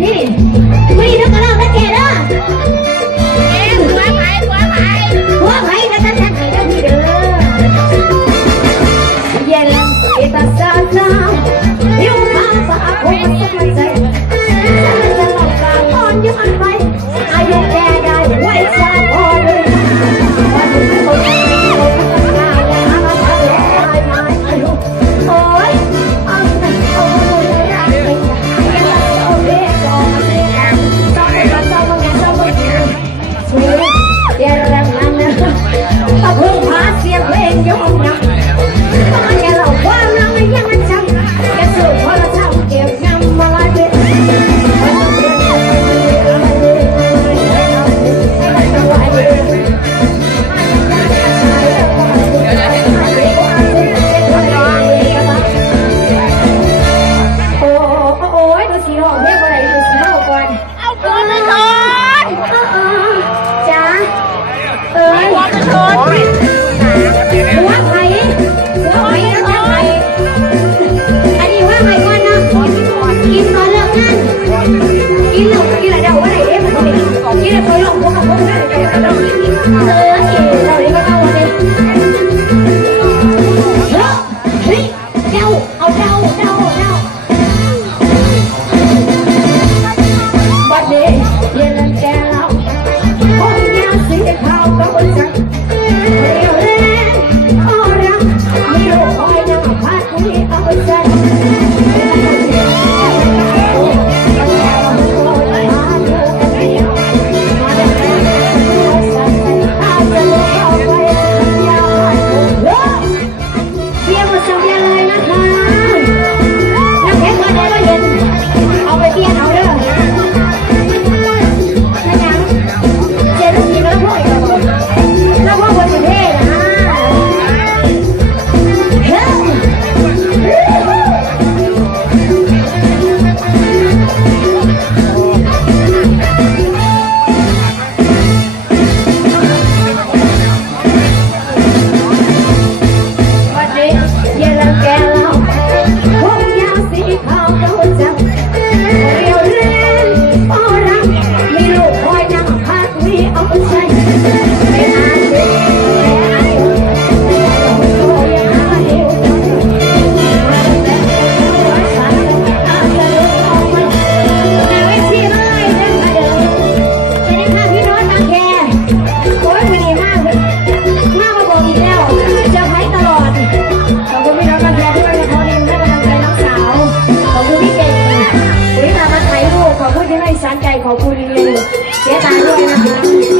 đi Quý nó có đâu tất kè đó. Em quá phải quá phải. Quá phải đã tất đi được. Về làm việc ta sao sao ở đi lên lên สานใจขอบคุณเจ๊ตาด้วยนะ